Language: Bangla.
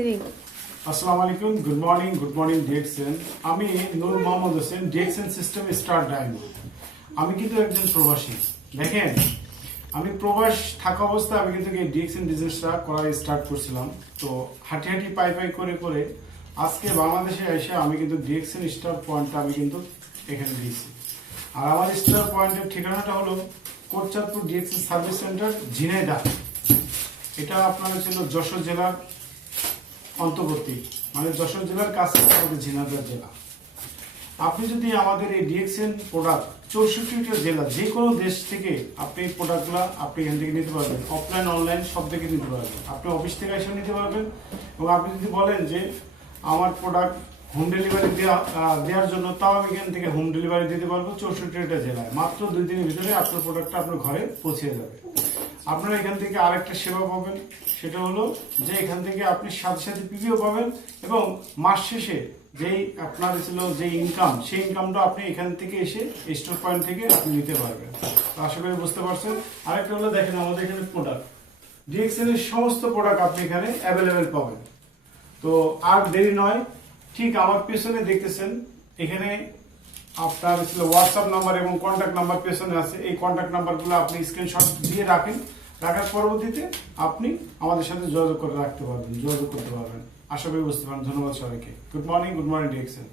আসসালামু আলাইকুম, গুড মর্নিং ডিএক্সএন। আমি Noor Mohammad Hossain, DXN system star diamond. আমি কিন্তু একজন প্রবাসী। দেখেন, আমি প্রবাস থাকা অবস্থায় আমি কিন্তু এই ডিএক্সএন বিজনেসটা করা স্টার্ট করছিলাম। তো হাঁটি পাই করে করে আজকে বাংলাদেশে এসে আমি কিন্তু ডিএক্সএন স্টার পয়েন্টটা আমি কিন্তু এখানে দিয়েছি। আর আমার স্টার পয়েন্টের ঠিকানাটা হলো Kotchandpur DXN service centre, Jhenaidah. এটা আপনার ছিল যশোর জেলার অন্তর্বর্তী, মানে যশোর জেলার কাছে আমাদের ঝিনাইদহ জেলা। আপনি যদি আমাদের এই ডিএক্সএন প্রোডাক্ট 64টা জেলা, যে কোনো দেশ থেকে আপনি এই প্রোডাক্টগুলো আপনি এখান থেকে নিতে পারবেন। অফলাইন অনলাইন সব থেকে নিতে পারবেন। আপনি অফিস থেকে এসে নিতে পারবেন। এবং আপনি যদি বলেন যে আমার প্রোডাক্ট হোম ডেলিভারি দেওয়ার জন্য, তাও আমি এখান থেকে হোম ডেলিভারি দিতে পারবো 64টা জেলায়। মাত্র 2 দিনের ভিতরে আপনার প্রোডাক্টটা আপনার ঘরে পৌঁছে যাবে। আপনারা এখান থেকে আরেকটা সেবা পাবেন, সেটা হলো যে এখান থেকে আপনি সাথে সাথে পিপিও পাবেন এবং মাস শেষে যেই আপনার ছিল যে ইনকাম, সেই ইনকামটা আপনি এখান থেকে এসে স্টোর পয়েন্ট থেকে আপনি নিতে পারবেন। তো আশা করি বুঝতে পারছেন। আরেকটা হলো দেখেন, আমাদের এখানে প্রোডাক্ট ডিএক্সএন এর সমস্ত প্রোডাক্ট আপনি এখানে অ্যাভেলেবেল পাবেন। তো আর দেরি নয়, ঠিক আমার পেছনে দেখতেছেন, এখানে আপনার ছিল হোয়াটসঅ্যাপ নাম্বার এবং কন্ট্যাক্ট নাম্বার পেছনে আছে। এই কন্ট্যাক্ট নাম্বারগুলো আপনি স্ক্রিনশট দিয়ে রাখেন। রাখার পরবর্তীতে আপনি আমাদের সাথে যোগাযোগ করতে পারবেন। আশা করি বুঝতে পারেন। ধন্যবাদ সবাইকে। Good morning DXN.